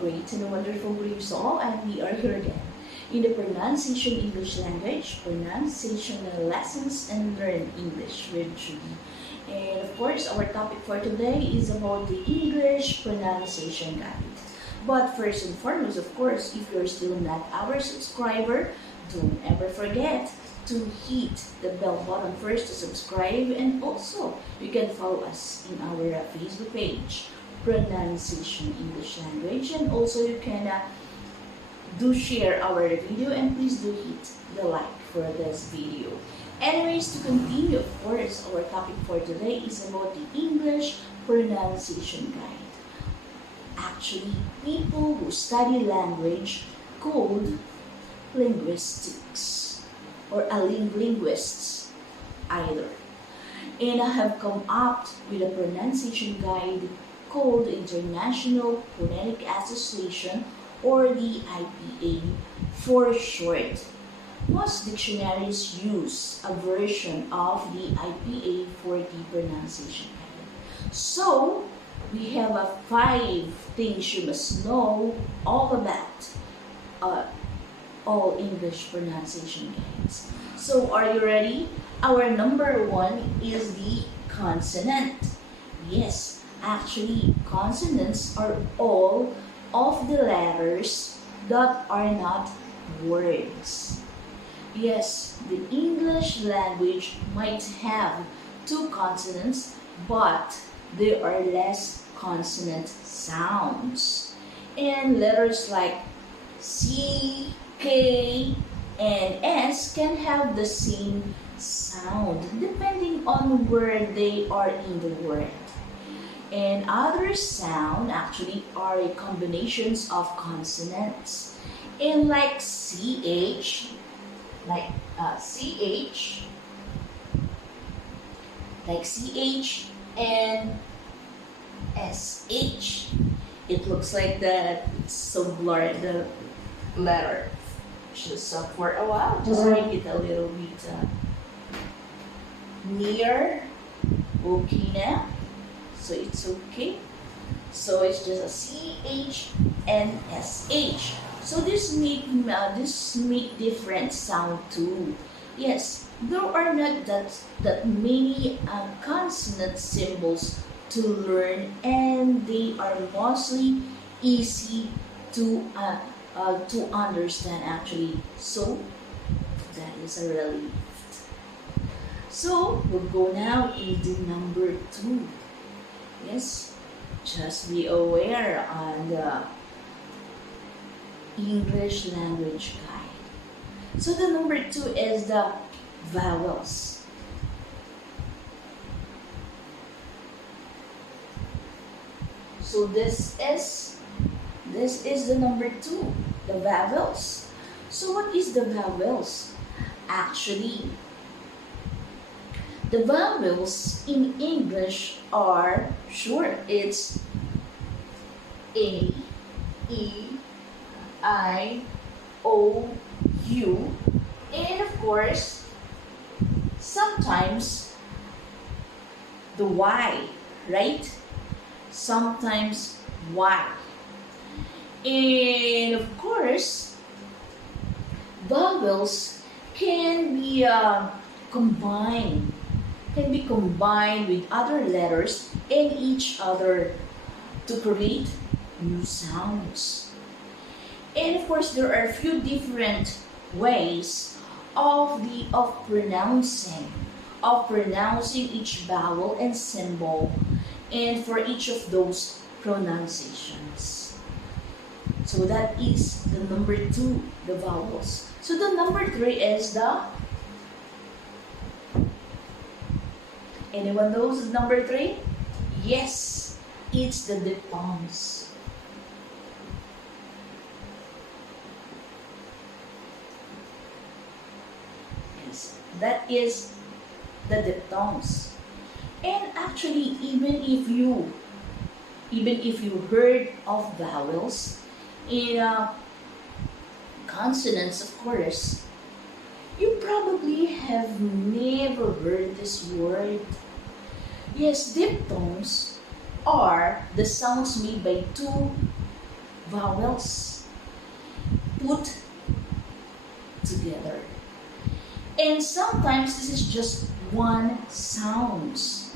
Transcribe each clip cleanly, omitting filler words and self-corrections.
great and wonderful greetings to all, and we are here again in the Pronunciation English Language, Pronunciation Lessons, and Learn English with Judy. And of course, our topic for today is about the English Pronunciation Guide. But first and foremost, of course, if you're still not our subscriber, don't ever forget to hit the bell button first to subscribe, and also you can follow us in our Facebook page, Pronunciation English Language, and also you can do share our video, and please do hit the like for this video. Anyways, to continue, of course, our topic for today is about the English Pronunciation Guide. Actually, people who study language called linguistics or linguists either, and I have come up with a pronunciation guide called International Phonetic Association, or the IPA for short. Most dictionaries use a version of the IPA for the pronunciation guide. So we have 5 things you must know all about all English pronunciation guides. So are you ready? Our number 1 is the consonant. Yes, actually consonants are all of the letters that are not words. Yes, the English language might have 2 consonants, but there are less consonant sounds. And letters like C, K, and S can have the same sound depending on where they are in the word. And other sound actually are combinations of consonants. And like CH, like CH and SH. It looks like that it's so blurred, the letter. Just for a while, just make it a little bit near. Okay now. So it's okay. So it's just a CH and SH. So this make different sound too. Yes, there are not that many consonant symbols to learn, and they are mostly easy to understand actually. So that is a relief. So we'll go now into number 2. Yes, just be aware on the English language guide. So the number 2 is the vowels. So this is the number 2, the vowels. So what is the vowels? Actually, the vowels in English are short. It's A, E, I, O, U, and of course, sometimes the Y, right? Sometimes Y. And of course, vowels can be combined with other letters and each other to create new sounds. And of course, there are a few different ways of pronouncing each vowel and symbol, and for each of those pronunciations. So that is the number 2, the vowels. So the number 3 is the, anyone knows number 3? Yes, it's the diphthongs. Yes, that is the diphthongs. And actually, even if you heard of vowels in consonants, of course, you probably have never heard this word. Yes, diphthongs are the sounds made by 2 vowels put together. And sometimes this is just one sounds.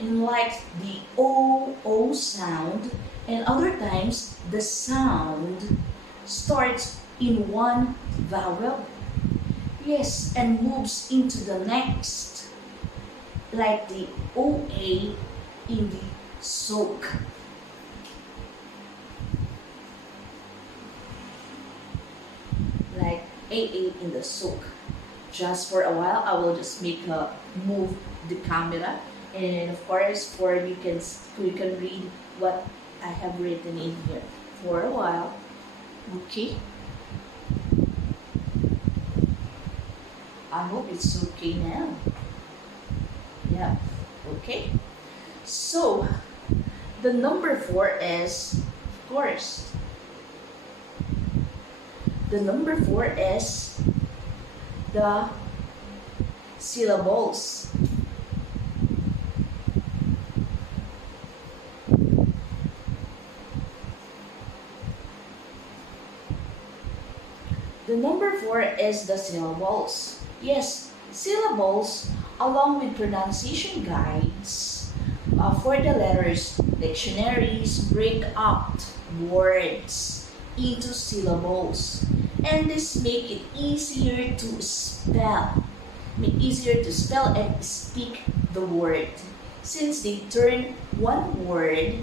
And like the O sound, and other times the sound starts in one vowel. Yes, and moves into the next, like the OA in the soak. Like AA in the soak. Just for a while, I will just move the camera, and of course, for you can read what I have written in here for a while. Okay. I hope it's okay now. Yeah. Okay. So the number 4 is, of course, the number 4 is the syllables. The number 4 is the syllables. Yes, syllables along with pronunciation guides for the letters. Dictionaries break up words into syllables, and this make it easier to spell. And speak the word, since they turn one word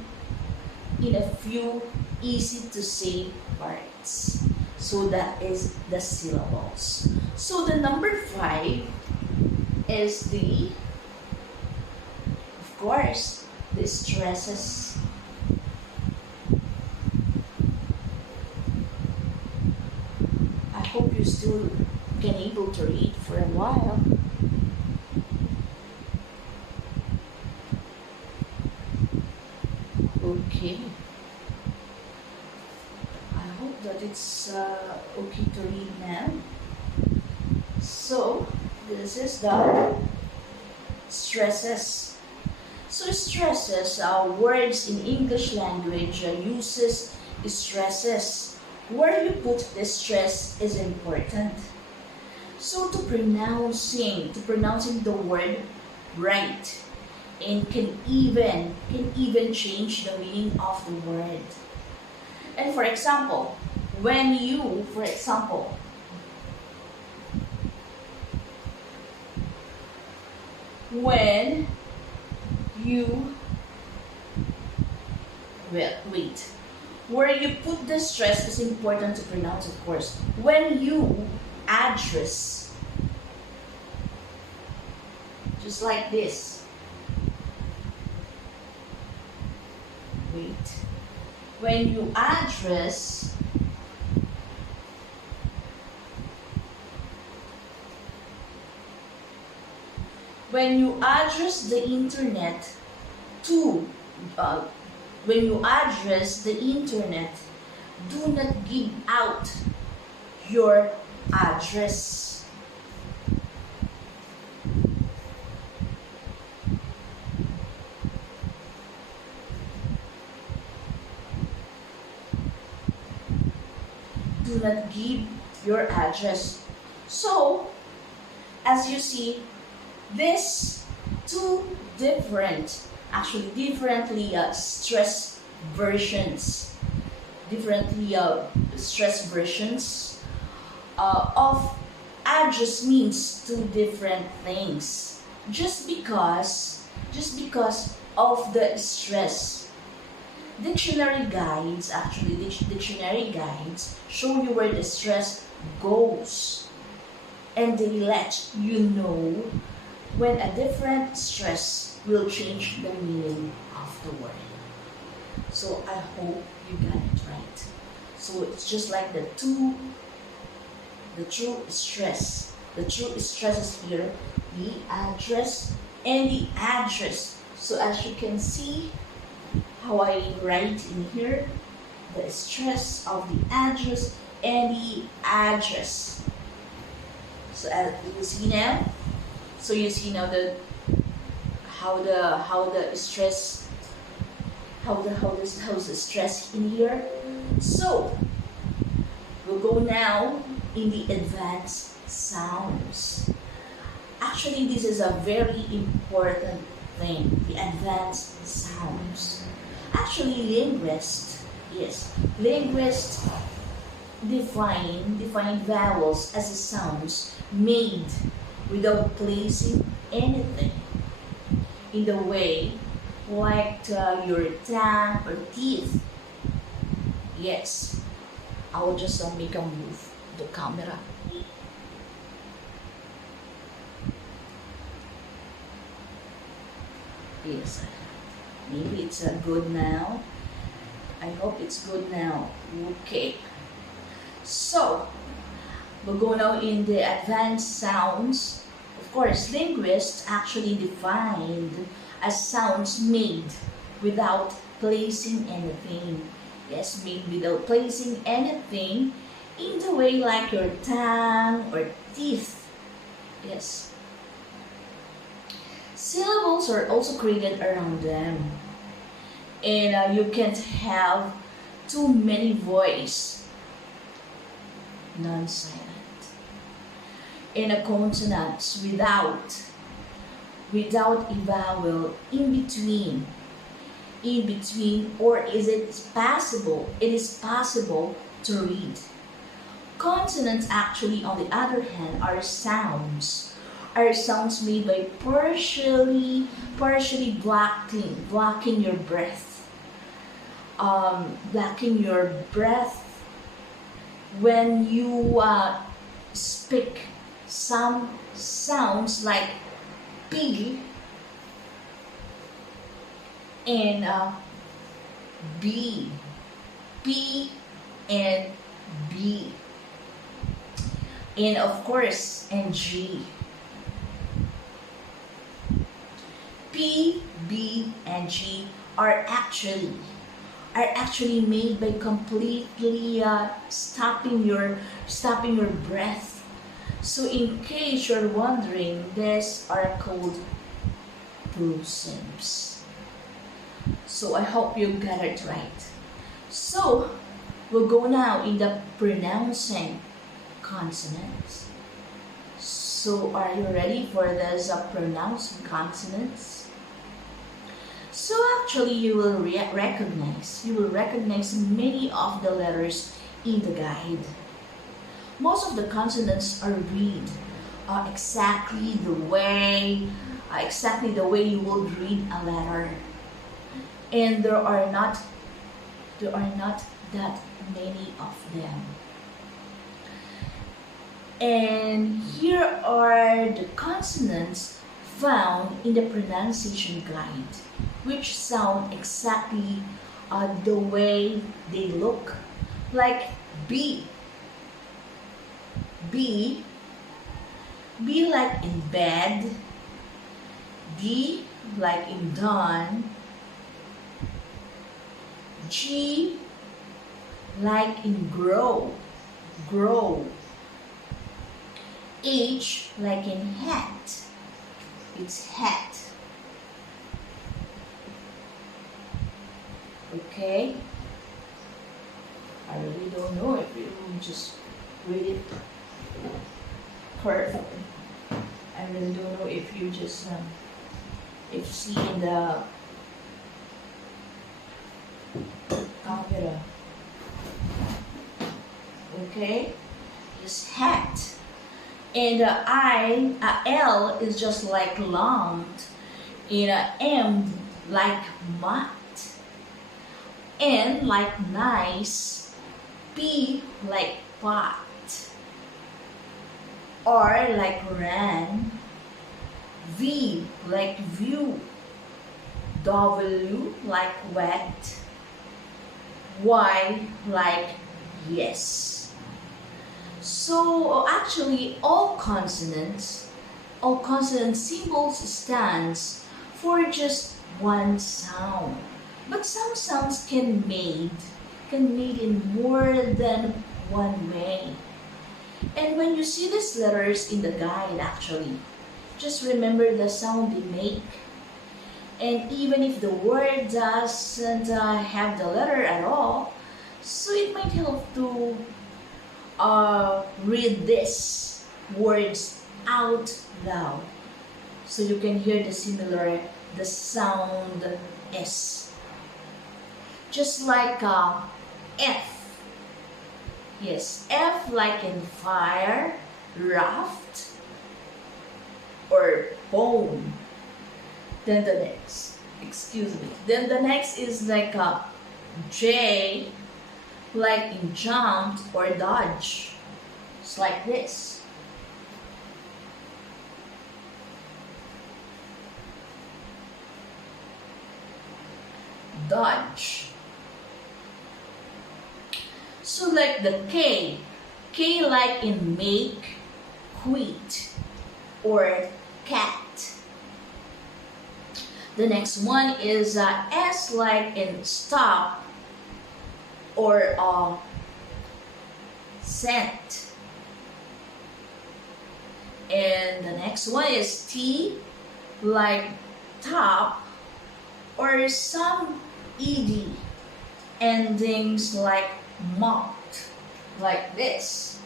in a few easy to say parts. So that is the syllables. So the number 5 is of course, the stresses. I hope you still can able to read for a while. Okay. I hope that it's okay to read now. So, this is the stresses. So, stresses, words in English language uses stresses. Where you put the stress is important. So, to pronouncing the word right, and can even change the meaning of the word. And for example, when you wait, where you put the stress is important to pronounce, of course. When you address, just like this. Wait. When you address the internet to do not give out your address. Do not give your address. So, as you see, these two differently stressed versions of address means two different things, just because of the stress. Dictionary guides show you where the stress goes, and they let you know when a different stress will change the meaning of the word. So I hope you got it right. So it's just like the true stress. The true stress is here, the address and the address. So as you can see, how I write in here, the stress of the address and the address. So as you see now, how the stress in here. So, we'll go now in the advanced sounds. Actually, this is a very important thing, the advanced sounds. Actually, linguists define vowels as sounds made without placing anything in the way like your tongue or teeth. Yes, I will just make a move the camera. Yes, maybe it's good now. I hope it's good now. Okay. So, we'll go now in the advanced sounds. Of course, linguists actually defined as sounds made without placing anything. Yes, made without placing anything in the way like your tongue or teeth. Yes. Syllables are also created around them. And you can't have too many voice. Non-silent. And a consonants without a vowel in between, or is it possible to read. Consonants actually, on the other hand, are sounds made by partially blocking your breath, when you speak some sounds like P and B, P and B, and of course and G. P, B, and G are actually made by completely stopping your breath. So in case you're wondering, these are called plosives. So I hope you got it right. So we'll go now in the pronouncing consonants. So are you ready for this pronouncing consonants? So actually you will recognize many of the letters in the guide. Most of the consonants are read exactly the way you would read a letter, and there are not that many of them. And here are the consonants found in the pronunciation guide, which sound exactly the way they look, like B. B like in bed, D like in dawn, G like in grow, H like in hat, it's hat. Okay, I really don't know if you just read it perfectly. I really don't know if you just if you see in the camera. Okay, this hat, and L is just like long, and M like mat, N like nice, P like pot, R like ran, V like view, W like wet, Y like yes. So actually all consonant symbols stands for just one sound. But some sounds can made in more than one way. And when you see these letters in the guide, actually, just remember the sound they make. And even if the word doesn't have the letter at all, So it might help to read these words out loud. So you can hear the sound S. Just like F. Yes, F like in fire, raft, or bone. Then the next, then the next is like a J, like in jump or dodge. It's like this. Dodge. So like the K like in make, quit, or cat. The next one is S like in stop or sent. And the next one is T like top or some ed endings like mocked, like this.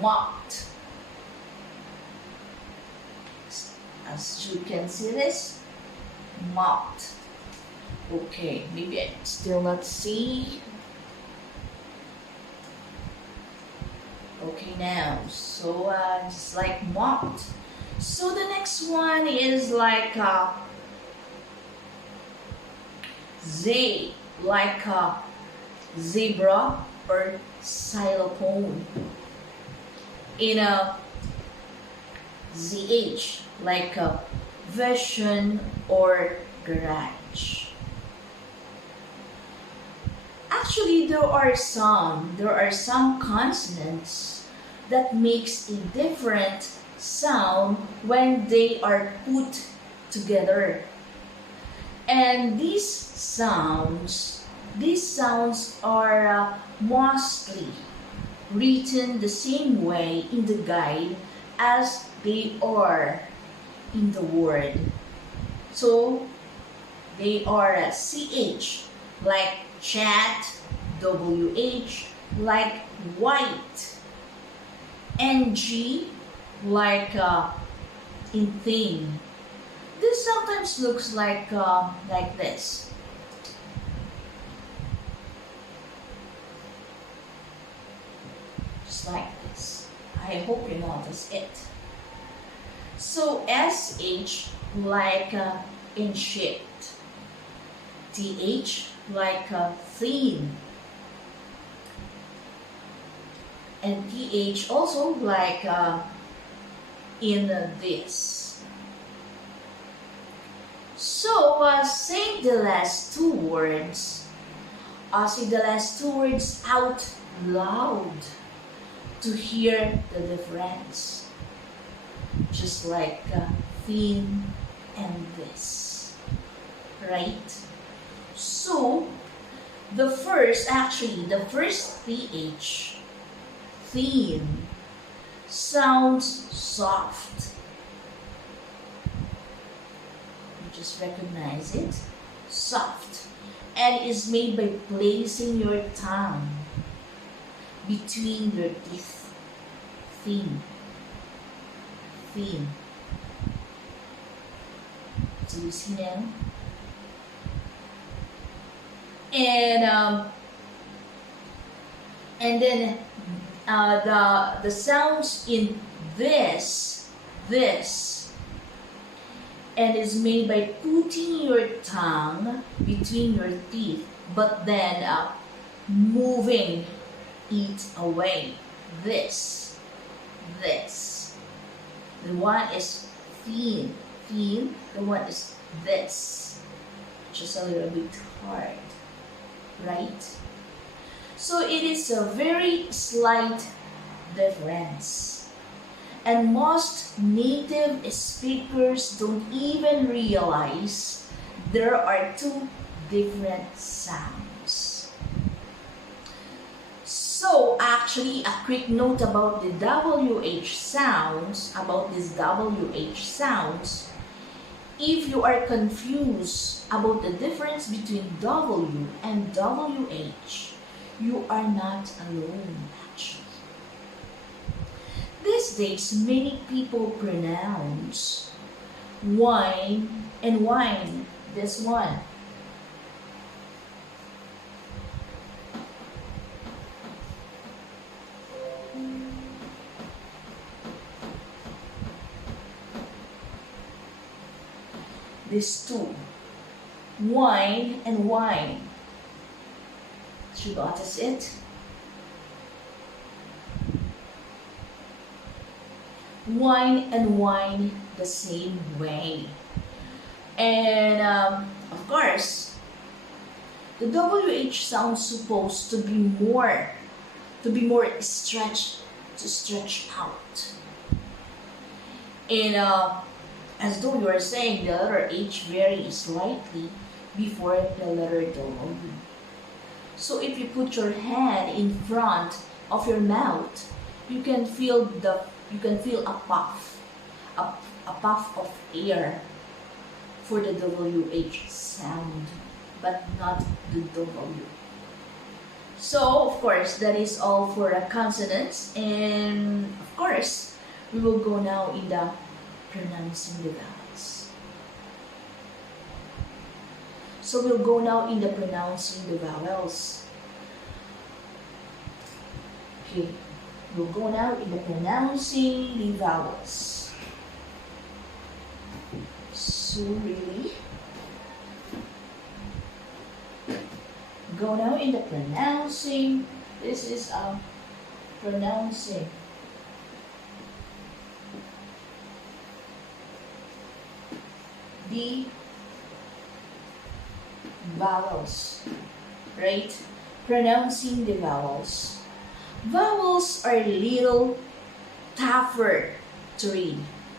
Mocked. As you can see this, mocked. Okay, maybe I can still not see. Okay, now, so it's like mocked. So the next one is like Z, like zebra or xylophone. In a ZH, like a vision or garage. Actually, there are some consonants that makes a different sound when they are put together. And these sounds are mostly written the same way in the guide as they are in the word. So they are CH like chat, WH like white, NG like in thing. This sometimes looks like this. Just like this. I hope you notice it. So SH like in shift. TH like thin. And TH also like in this. So say the last two words. Say the last two words out loud to hear the difference. Just like thin and this. Right? So the first TH, thin, sounds soft. You just recognize it. Soft. And is made by placing your tongue between your teeth. Thin. Thin. Do you see now? And then the sounds in this, and is made by putting your tongue between your teeth, but then moving it away. This. The one is thin. The one is this. Just a little bit hard. Right? So it is a very slight difference. And most native speakers don't even realize there are two different sounds. So actually, a quick note about the WH sounds, if you are confused about the difference between W and WH, you are not alone actually. These days, many people pronounce wine and wine, this one. These two, wine and wine. You notice it? Wine and wine the same way. And of course, the WH sounds supposed to be more stretched, to stretch out. And as though you are saying the letter H very slightly before the letter W. So if you put your hand in front of your mouth, you can feel a puff of air for the WH sound, but not the W. So of course that is all for consonants, and of course we will go now in the pronouncing the vowels. So we'll go now in the pronouncing the vowels. Okay, we'll go now in the pronouncing the vowels. So really, go now in the pronouncing. This is pronouncing. The vowels, right? Pronouncing the vowels. Vowels are a little tougher to read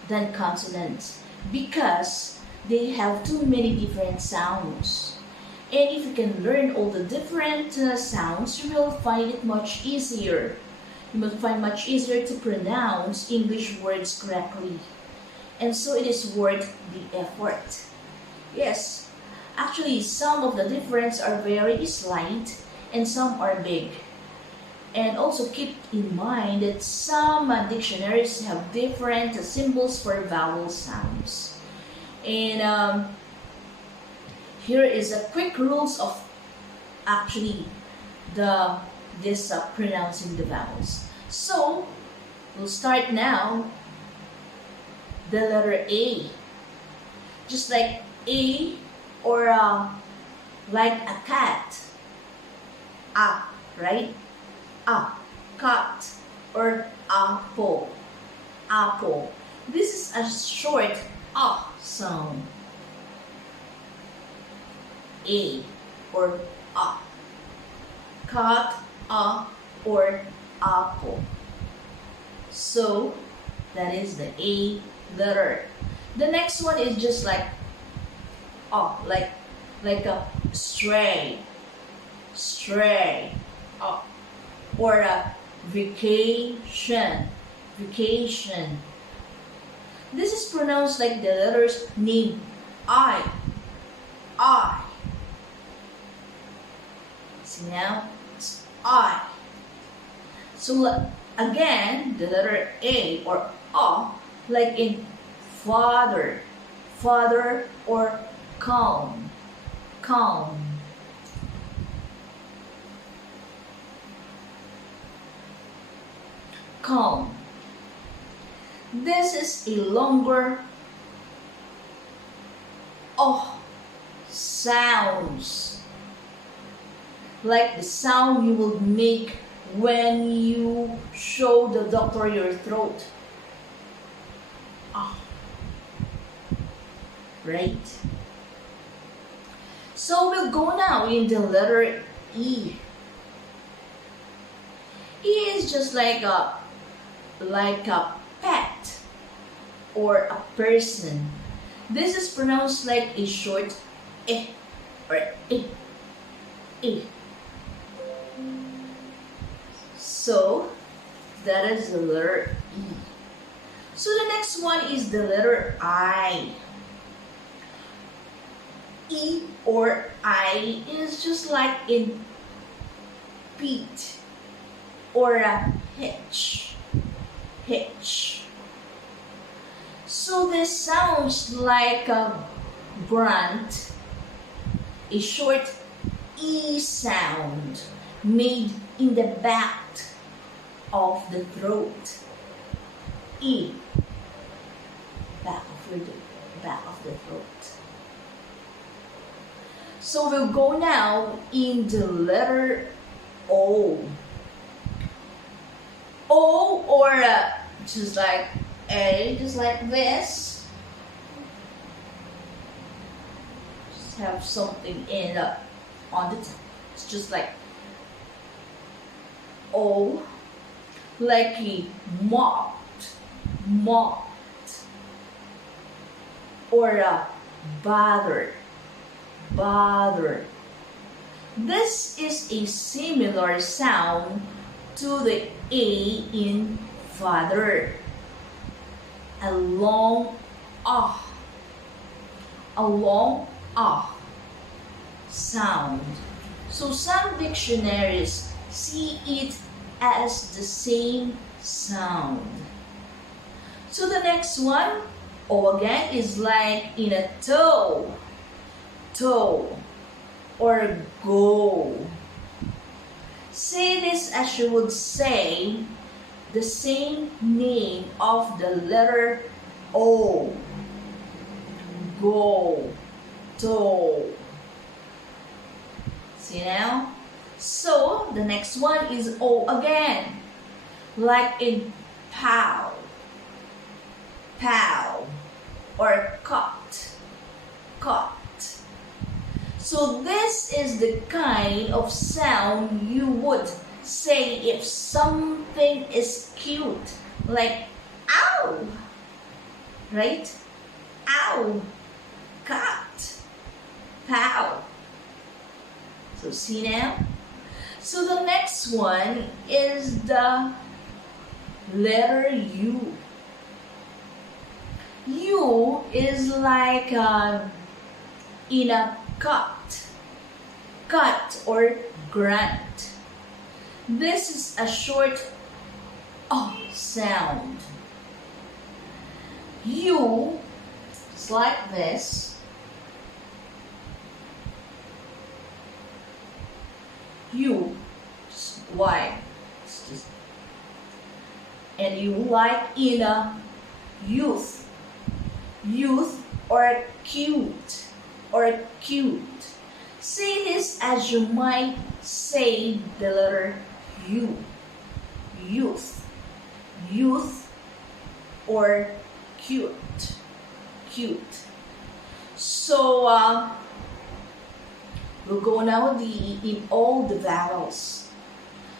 than consonants because they have too many different sounds. And if you can learn all the different sounds, you will find it much easier. You will find much easier to pronounce English words correctly. And so it is worth the effort. Yes, actually some of the differences are very slight and some are big. And also keep in mind that some dictionaries have different symbols for vowel sounds. And here is a quick rules of actually this pronouncing the vowels. So we'll start now. The letter A, just like A or like a cat, right? Cat or apple, apple. This is a short sound. A or cat, or apple. So that is the A letter. The next one is just like like a stray, or a vacation. This is pronounced like the letters name. I. See now, it's I. So again, the letter A or like in father or calm. This is a longer sounds, like the sound you will make when you show the doctor your throat. Right? So we'll go now in the letter E. E is just like a pet or a person. This is pronounced like a short or e. So that is the letter E. So the next one is the letter I. E or I is just like in beat or a hitch. Hitch. So this sounds like a grunt, a short E sound made in the back of the throat. E. Back of the throat. So we'll go now in the letter O. O or just like A, just like this. Just have something in on the top. It's just like O, like a mopped, or a bothered. This is a similar sound to the A in father. A long ah sound. So some dictionaries see it as the same sound. So the next one, O again, is like in a toe or go. Say this as you would say the same name of the letter O. Go, toe. See now? So the next one is O again, like in pow, or cut. So this is the kind of sound you would say if something is cute, like ow, right? Ow, cut, pow. So see now? So the next one is the letter U. U is like in a cut or grunt. This is a short sound. U is like this. U, wide, and you like in a youth or cute. Say this as you might say the letter U. Youth or cute. So we'll go now in all the vowels.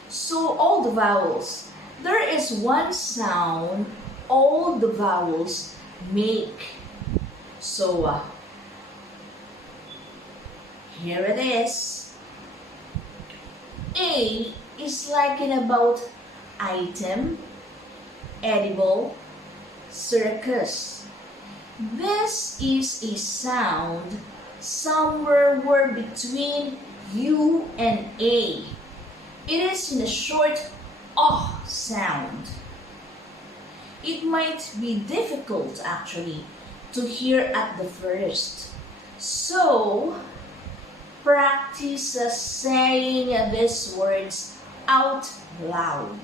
So all the vowels, there is one sound all the vowels make. So here it is. A is like in about item, edible, circus. This is a sound somewhere between U and A. It is in a short sound. It might be difficult actually to hear at the first. So practice saying these words out loud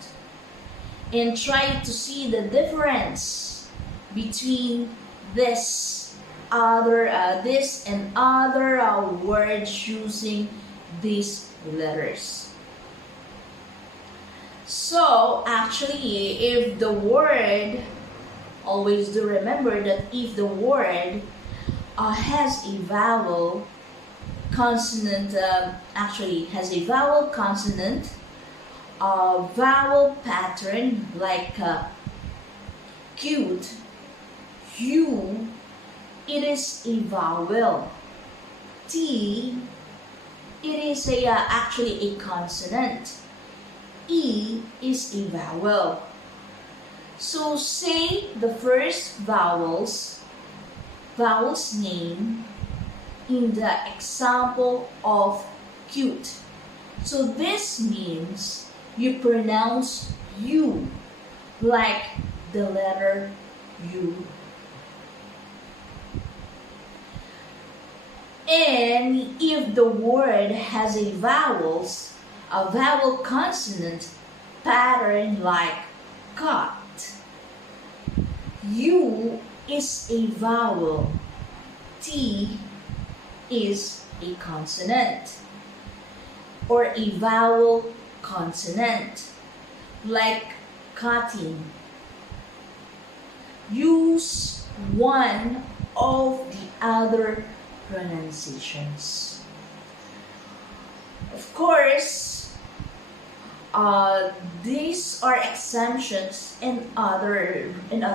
and try to see the difference between this and other words using these letters. So actually, if the word, always do remember that if the word has a vowel consonant, actually has a vowel consonant, vowel pattern like cute, U, it is a vowel. T, it is actually a consonant. E is a vowel. So say the first vowel's name in the example of cute. So this means you pronounce U like the letter U. And if the word has a vowel consonant pattern like cut, U is a vowel, T is a consonant, or a vowel consonant, like cutting. Use one of the other pronunciations. Of course, these are exemptions and other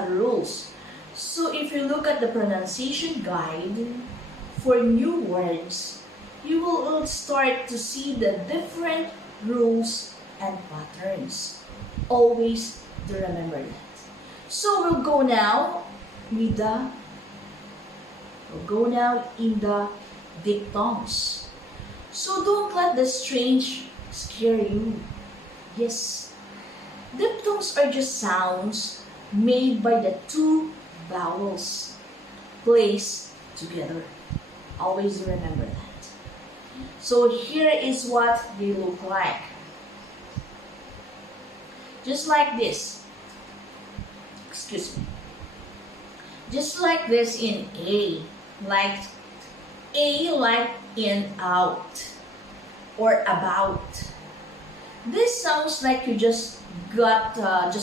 rules. So if you look at the pronunciation guide for new words, you will start to see the different rules and patterns. Always do remember that. So we'll go now in the diphthongs. So don't let the strange scare you. Yes, diphthongs are just sounds made by the two vowels placed together. Always remember that. So here is what they look like. Just like this. Excuse me. Just like this in A. Like in out or about. This sounds like you just got hurt,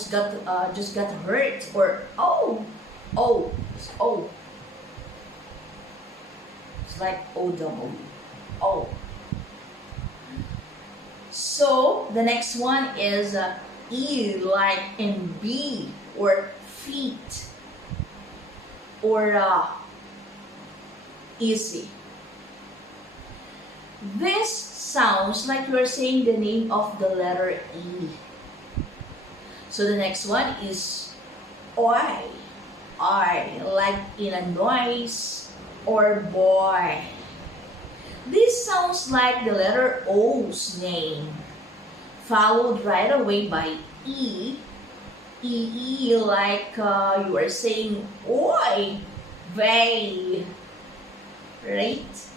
or oh. It's like O-double. Oh. So the next one is E, like in B, or feet, or easy. This sounds like you are saying the name of the letter E. So the next one is I, like in a noise or boy. This sounds like the letter O's name, followed right away by E. Like you are saying oi, vey, right?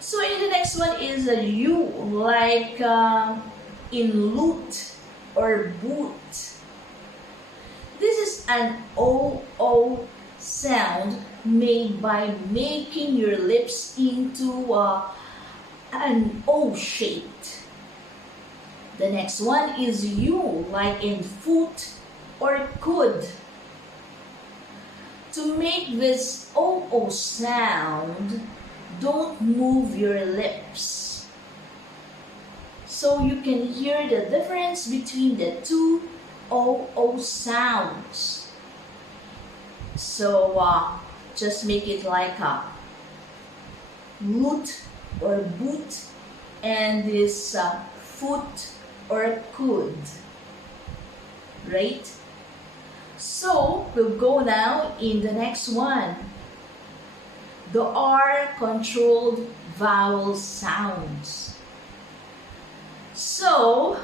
So in the next one is a U, like in loot or boot. This is an O sound made by making your lips into an O shape. The next one is U, like in foot or could. To make this O sound, don't move your lips. So you can hear the difference between the two O sounds. So just make it like a loot or boot, and this foot or could, right? So we'll go now in the next one, the R controlled vowel sounds. So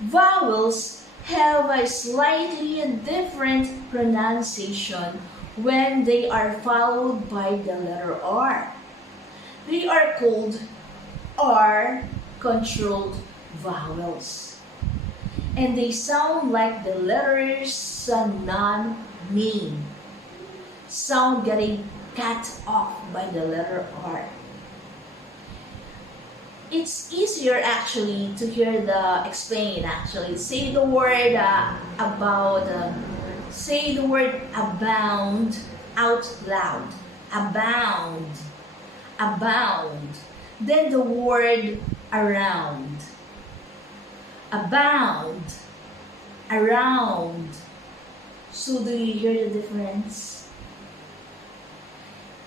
vowels have a slightly different pronunciation when they are followed by the letter R. They are called R controlled vowels, and they sound like the letters non-name sound getting cut off by the letter R. It's easier actually to hear the explain actually. Say the word say the word abound out loud. Abound. Then the word around. Abound. Around. So do you hear the difference?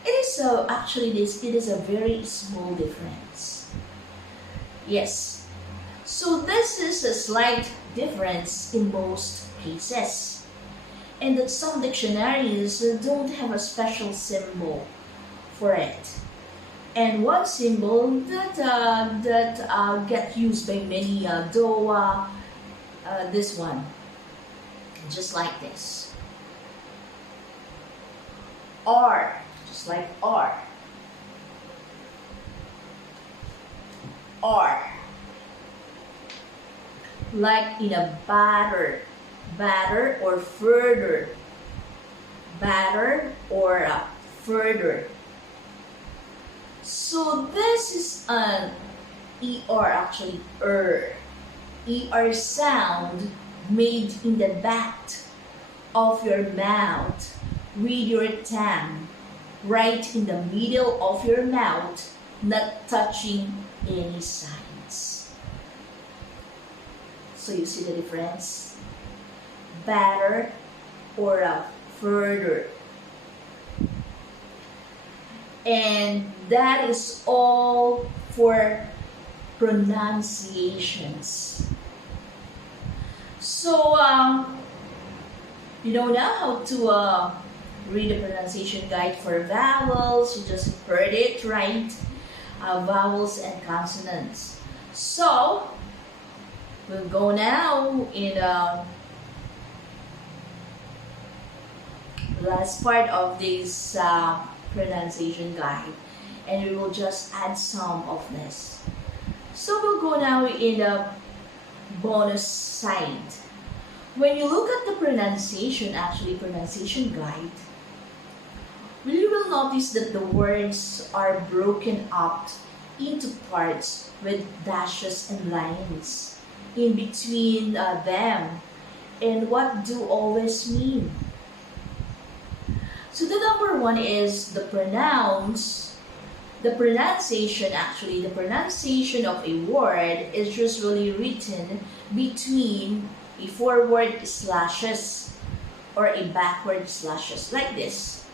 It is a very small difference. Yes. So this is a slight difference in most cases, and that some dictionaries don't have a special symbol for it. And one symbol that get used by many though this one, just like this. R, just like R. R. Like in a batter, batter or further, batter or further. So this is an ER, actually ER sound made in the back of your mouth with your tongue right in the middle of your mouth, not touching any sides. So you see the difference? Better or further. And that is all for pronunciations. So, you know now how to read the pronunciation guide for vowels. You just heard it, right? Vowels and consonants. So, we'll go now in the last part of this pronunciation guide, and we will just add some of this. So we'll go now in the bonus side. When you look at the pronunciation guide, you will notice that the words are broken up into parts with dashes and lines in between them. And what do always mean? So the number one is the pronouns. The pronunciation of a word is usually written between a forward slashes or a backward slashes, like this.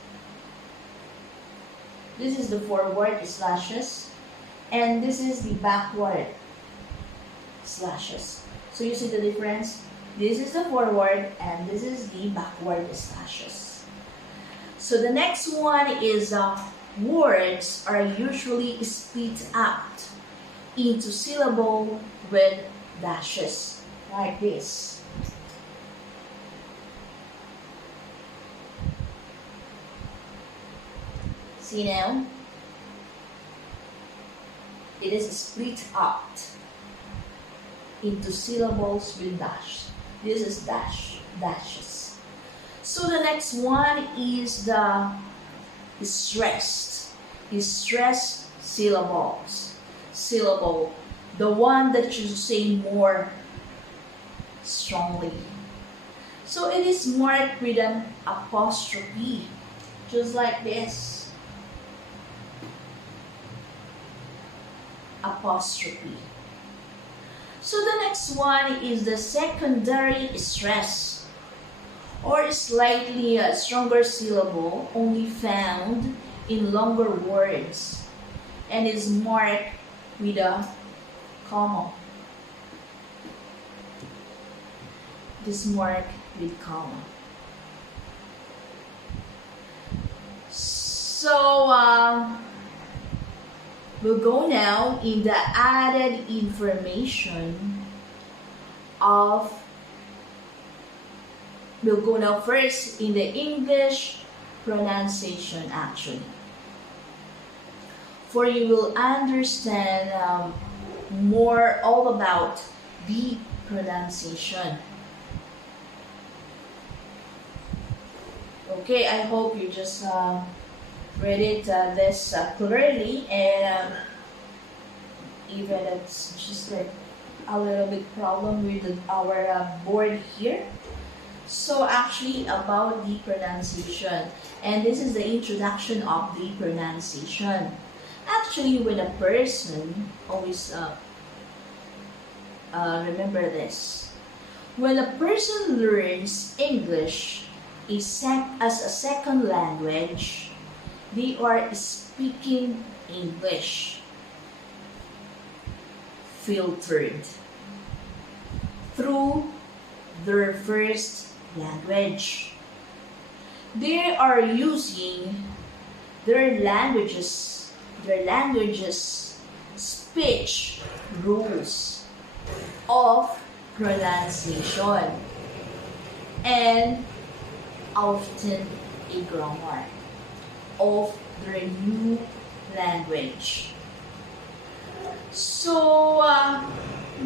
This is the forward slashes, and this is the backward slashes. So you see the difference? This is the forward, and this is the backward slashes. So the next one is words are usually split out into syllable with dashes, like this. See now? It is split out into syllables with dash. This is dashes. So the next one is the stressed syllables. Syllable, the one that you say more strongly. So it is marked with an apostrophe, just like this. Apostrophe. So the next one is the secondary stress, or slightly stronger syllable, only found in longer words, and is marked with a comma. It is marked with comma. So we'll go now in the added information of. We'll go now first in the English pronunciation, actually. For you will understand more all about the pronunciation. Okay, I hope you just read it this clearly, and even it's just like a little bit problem with our board here. So actually about the pronunciation, and this is the introduction of the pronunciation. Actually, when a person, always remember this, when a person learns English as a second language, they are speaking English filtered. through their first language. They are using their languages speech rules of pronunciation and often a grammar of their new language. So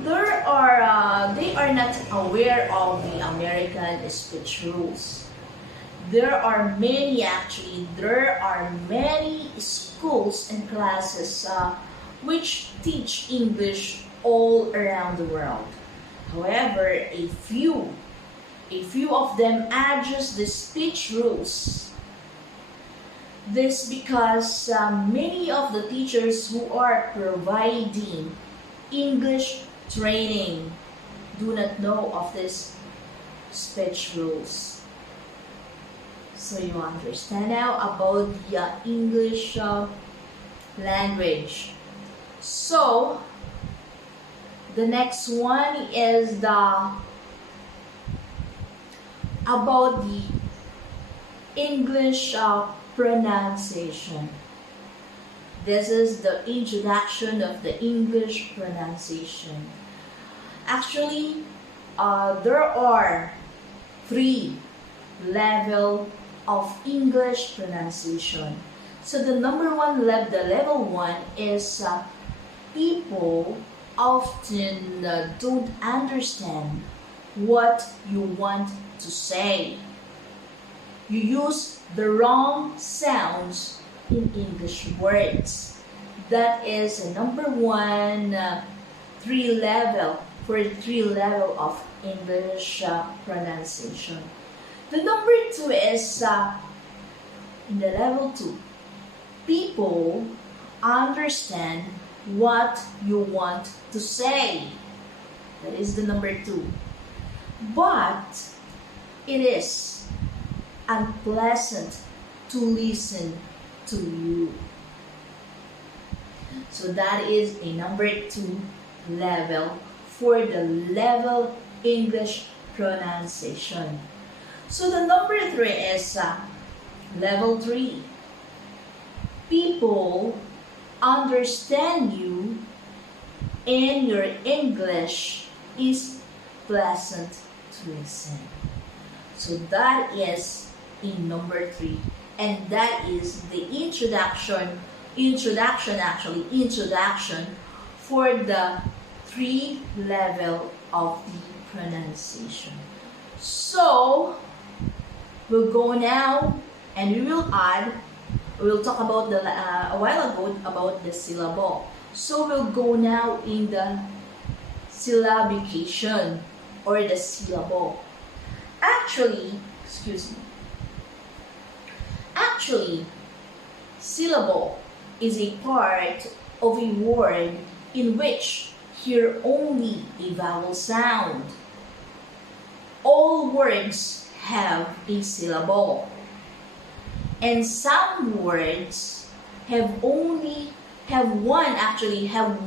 they are not aware of the American speech rules. There are many schools and classes which teach English all around the world. However, a few of them adjust the speech rules. This because many of the teachers who are providing English training do not know of these speech rules. So you understand now about the English language. So the next one is about the English pronunciation. This is the introduction of the English pronunciation. Actually, there are 3 levels of English pronunciation. So the level 1 is people often don't understand what you want to say. You use the wrong sounds in English words. That is a number 1 3 level of English pronunciation. The number 2 is in the level 2. People understand what you want to say. That is the number 2. But it is unpleasant to listen to you. So that is a number 2 level for the level English pronunciation. So the number 3 is level 3. People understand you and your English is pleasant to listen. So that is in number 3, and that is the introduction for the 3 level of the pronunciation. So we'll go now and we'll talk about a while ago about the syllable. So we'll go now in the syllabication or the syllable. Actually, syllable is a part of a word in which hear only a vowel sound. All words have a syllable, and some words have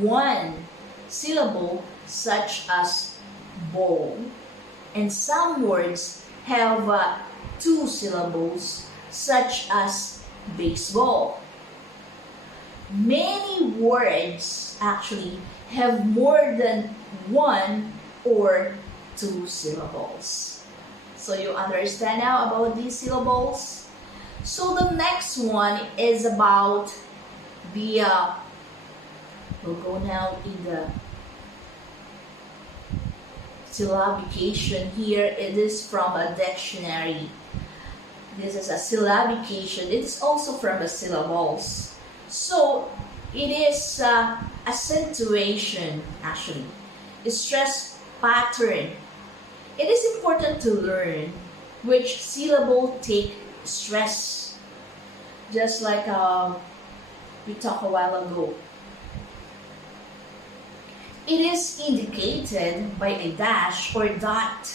one syllable, such as bowl, and some words have 2 syllables, such as baseball. Many words actually have more than 1 or 2 syllables. So you understand now about these syllables? So the next one is about the we'll go now in the syllabication. Here it is from a dictionary. This is a syllabication. It's also from a syllables. So it is accentuation, actually. Stress pattern. It is important to learn which syllable take stress. Just like we talked a while ago. It is indicated by a dash or dot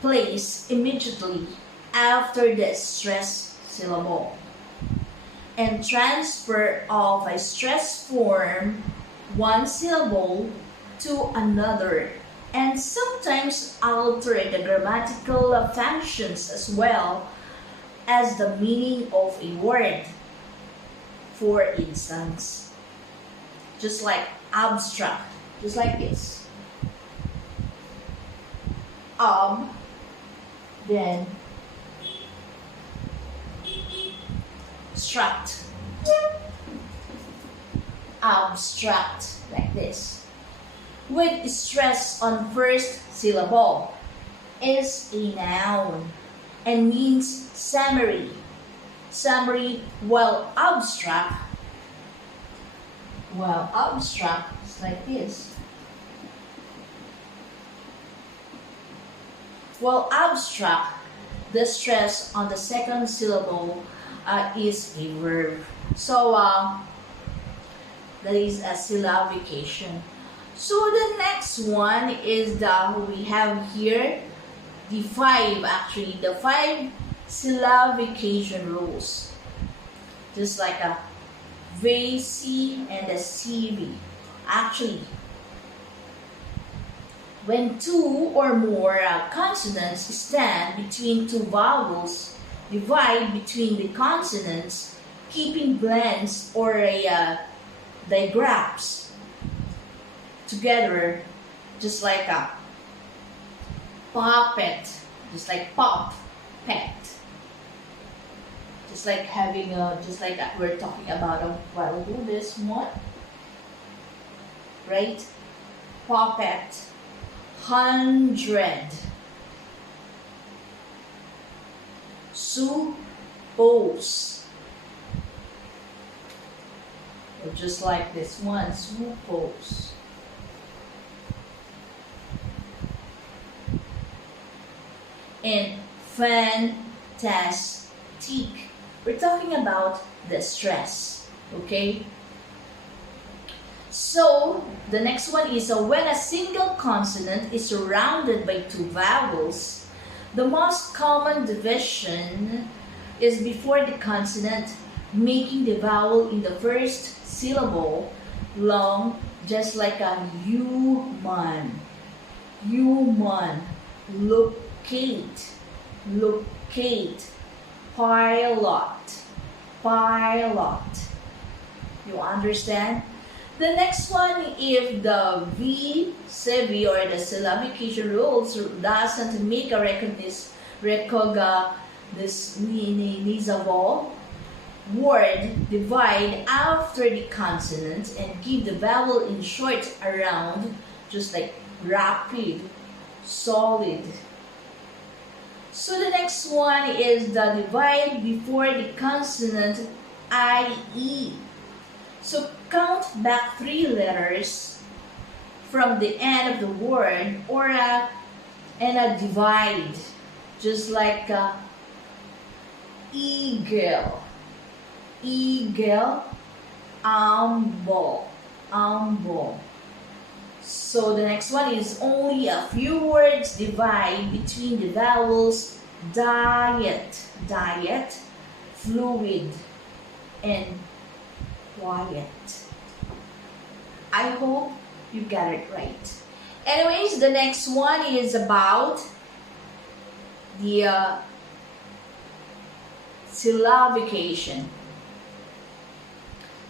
placed immediately after the stress syllable, and transfer of a stress form 1 syllable to another and sometimes alter the grammatical functions as well as the meaning of a word. For instance, just like abstract, just like this. Then struct, abstract, like this. With stress on first syllable, is a noun and means summary. Summary, while abstract is like this. While abstract, the stress on the second syllable is a verb. So that is a syllabication. So the next one is we have here the five syllabication rules. Just like a VC and a CV. Actually, when two or more consonants stand between two vowels, divide between the consonants, keeping blends or digraphs together, just like a puppet, just like pop, pet. Just like having just like we're talking about a while ago, this one, right? Puppet, 100. Suppose. Or just like this one, suppose. And fantastic. We're talking about the stress, okay? So, the next one is when a single consonant is surrounded by two vowels, the most common division is before the consonant, making the vowel in the first syllable long, just like a human. Human. Locate. Locate. Pilot. Pilot. You understand? The next one, if the CV or the syllabication rules doesn't make a recognizable word, divide after the consonant and give the vowel in short around, just like rapid, solid. So the next one is the divide before the consonant IE. So count back 3 letters from the end of the word and a divide, just like eagle, eagle, amble. So the next one is only a few words divide between the vowels diet, diet, fluid, and quiet. I hope you got it right. Anyways, the next one is about the syllabication.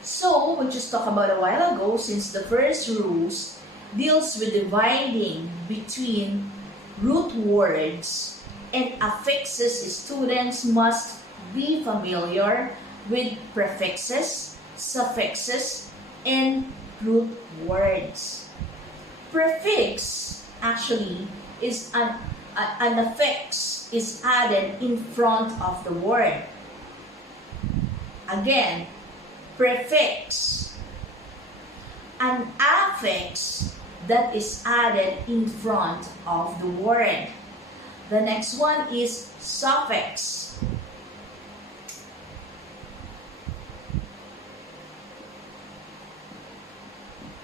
So, we just talked about a while ago, since the first rules deals with dividing between root words and affixes, students must be familiar with prefixes, suffixes, and root words. Prefix actually is an affix is added in front of the word. Again, prefix. An affix that is added in front of the word. The next one is suffix.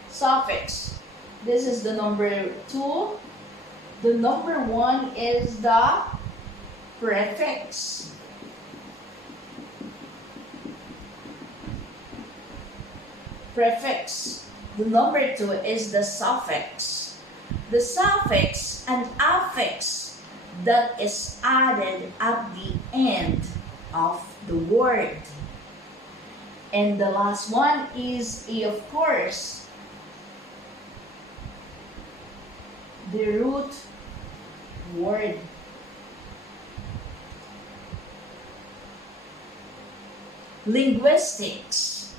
Suffix. This is the number 2. The number 1 is the prefix. Prefix. The number 2 is the suffix. the suffix and affix that is added at the end of the word. And the last one is, of course, the root word. Linguistics,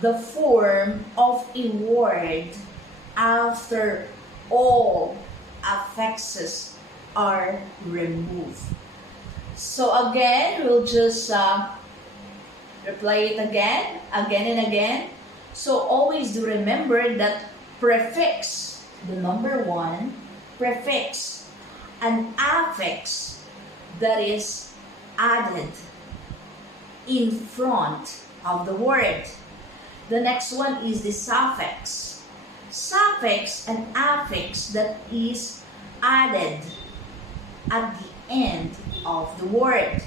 the form of a word after all affixes are removed. So again, we'll just replay it again and again. So always do remember that prefix, the number one, prefix, an affix that is added in front of the word. The next one is the suffix. Suffix and affix that is added at the end of the word.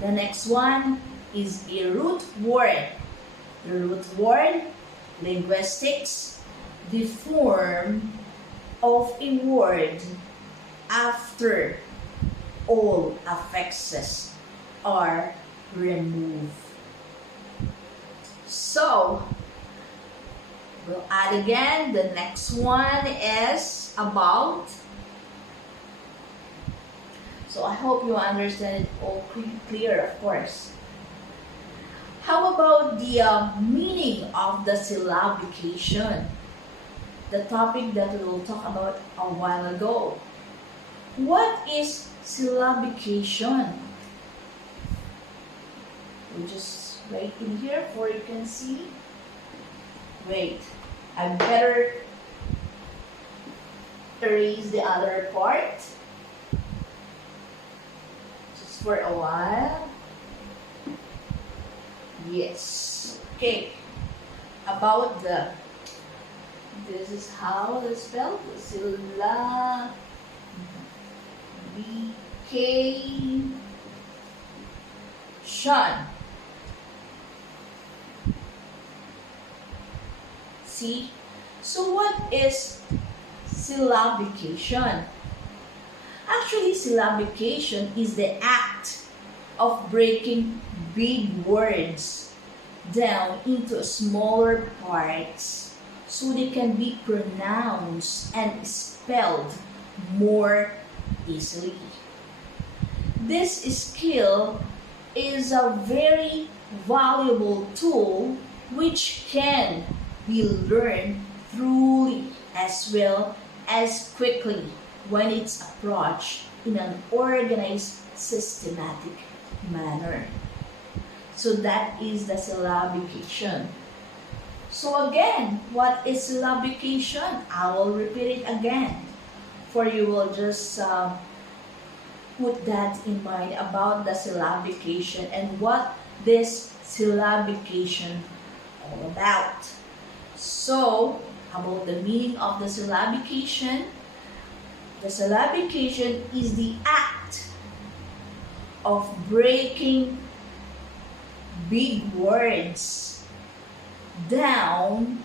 The next one is a root word. The root word, linguistics, the form of a word after all affixes are removed. So, we'll add again. The next one is about. So I hope you understand it all clear, of course. How about the meaning of the syllabication? The topic that we will talk about a while ago. What is syllabication? We'll just write in here for you can see. Wait, I better erase the other part. Just for a while. Yes. Okay. About the, this is how it's spelled. Syllabication. See? So what is syllabication? Actually, syllabication is the act of breaking big words down into smaller parts so they can be pronounced and spelled more easily. This skill is a very valuable tool which can be learned thoroughly as well as quickly when it's approached in an organized, systematic manner. So that is the syllabication. So again, what is syllabication? I will repeat it again. For you will just put that in mind about the syllabication and what this syllabication all about. So, about the meaning of the syllabication. The syllabication is the act of breaking big words down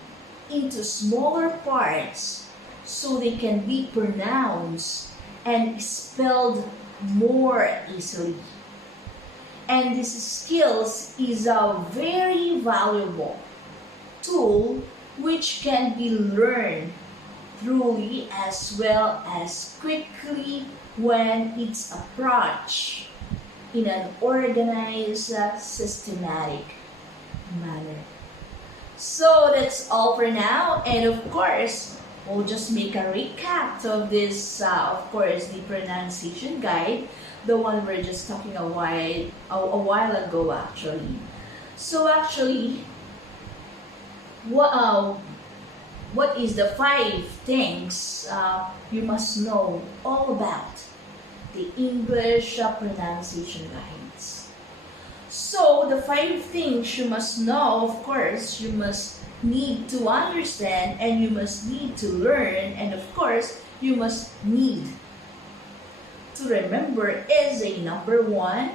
into smaller parts so they can be pronounced and spelled more easily. And this skills is a very valuable tool which can be learned thoroughly as well as quickly when it's approached in an organized, systematic manner. So that's all for now, and of course, we'll just make a recap of this, of course, the pronunciation guide, the one we're just talking a while ago actually. So actually, what is the 5 things you must know all about the English pronunciation guides? So the 5 things you must know, of course, you must need to understand and you must need to learn, and of course, you must need to remember is a number 1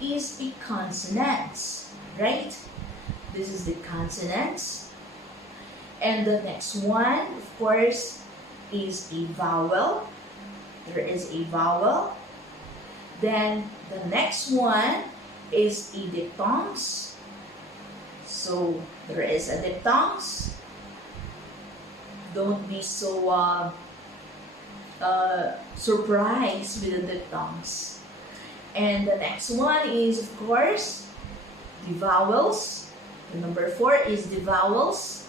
is the consonants, right? This is the consonants. And the next one, of course, is a vowel. There is a vowel. Then the next one is a diphthongs. So there is a diphthongs. Don't be so surprised with the diphthongs. And the next one is, of course, the vowels. The number 4 is the vowels.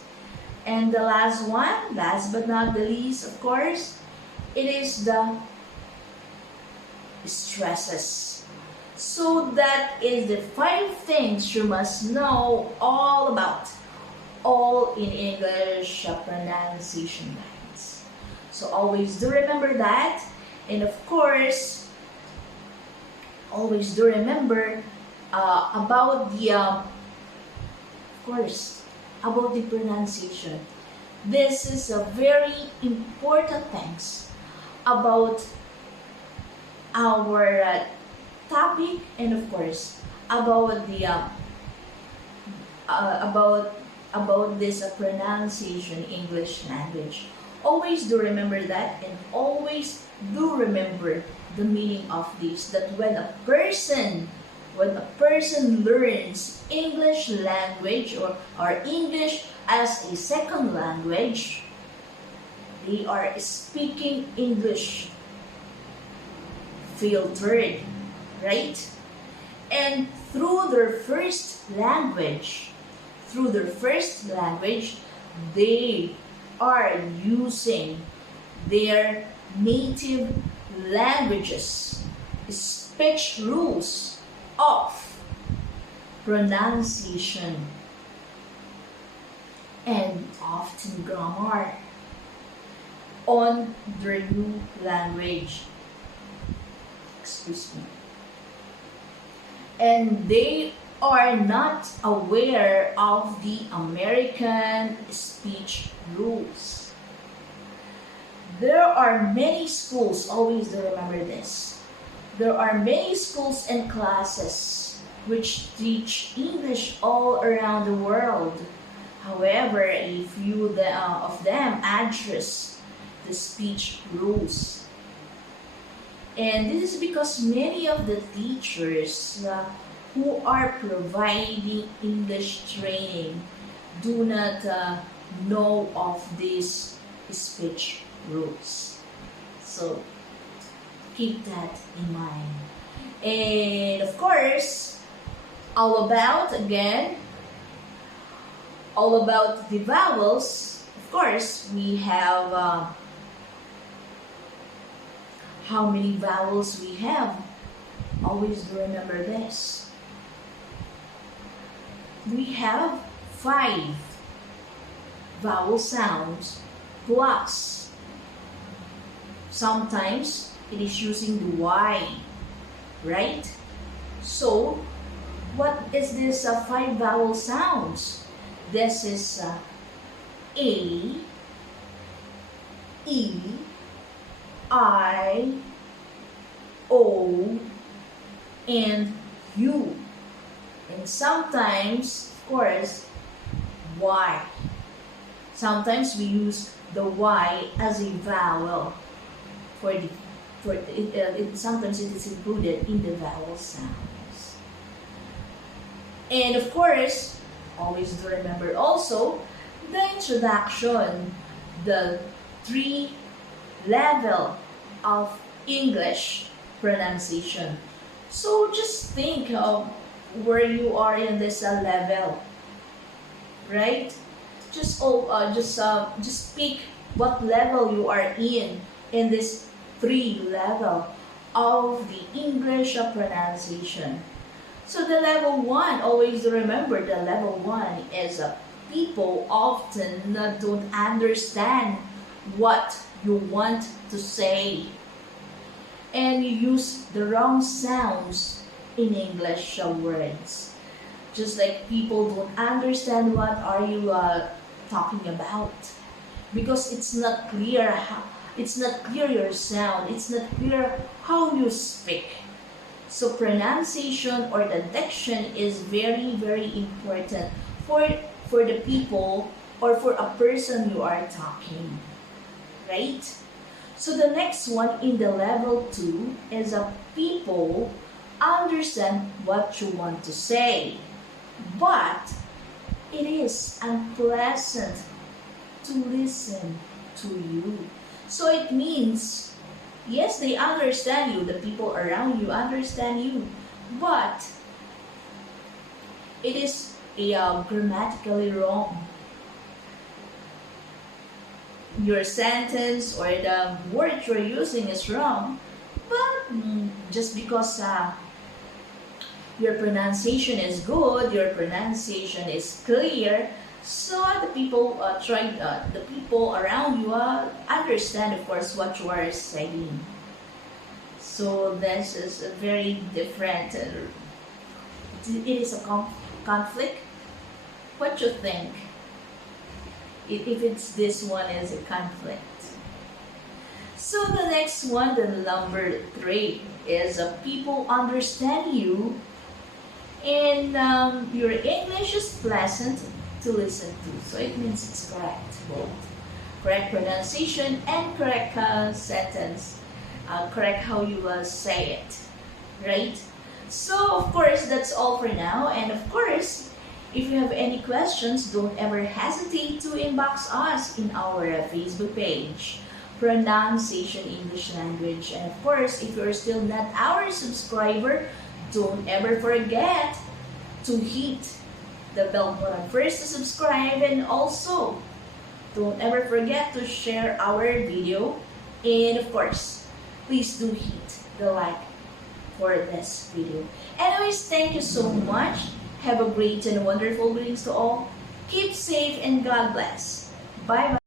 And the last one, last but not the least, of course, it is the stresses. So that is the 5 things you must know all about, all in English pronunciation lines. So always do remember that. And of course, always do remember about the, about the pronunciation. This is a very important things about our topic, and of course about the about this pronunciation English language. Always do remember that, and always do remember the meaning of this, that when a person learns English language or English as a second language, they are speaking English filtered, right? And through their first language, they are using their native languages, speech rules of pronunciation, and often grammar on their new language. Excuse me. And they are not aware of the American speech rules. There are many schools, always do remember this. There are many schools and classes which teach English all around the world. However, a few of them address the speech rules. And this is because many of the teachers who are providing English training do not know of these speech rules. So keep that in mind. And of course, all about the vowels. Of course, we have how many vowels we have. Always do remember this. We have 5 vowel sounds plus, sometimes it is using the Y, right? So what is this 5 vowel sounds? This is A, E, I, O, and U. And sometimes, of course, Y. Sometimes we use the Y as a vowel sometimes it is included in the vowel sounds. And of course, always do remember also the introduction, the 3 level of English pronunciation. So just think of where you are in this level, right? Just speak what level you are in this 3 level of the English pronunciation. So the level 1, always remember the level 1 is people often don't understand what you want to say, and you use the wrong sounds in English words. Just like people don't understand what are you talking about, because it's not clear your sound, it's not clear how you speak. So pronunciation or the diction is very, very important for the people or for a person you are talking, right? So the next one in the level 2 is a people understand what you want to say, but it is unpleasant to listen to you. So it means, yes, they understand you, the people around you understand you, but it is grammatically wrong. Your sentence or the word you're using is wrong, but just because your pronunciation is good, your pronunciation is clear, so the people the people around you understand, of course, what you are saying. So this is a very different. It is a conflict. What you think? If it's this one is a conflict. So the next one, the number 3, is people understand you, and your English is pleasant to listen to. So it means it's correct, both correct pronunciation and correct sentence, correct how you say it, right? So of course that's all for now, and of course, if you have any questions, don't ever hesitate to inbox us in our Facebook page, Pronunciation English Language. And of course, if you're still not our subscriber, don't ever forget to hit the bell button first to subscribe, and also don't ever forget to share our video, and of course, please do hit the like for this video. Anyways, thank you so much. Have a great and wonderful greetings to all. Keep safe and God bless. Bye bye.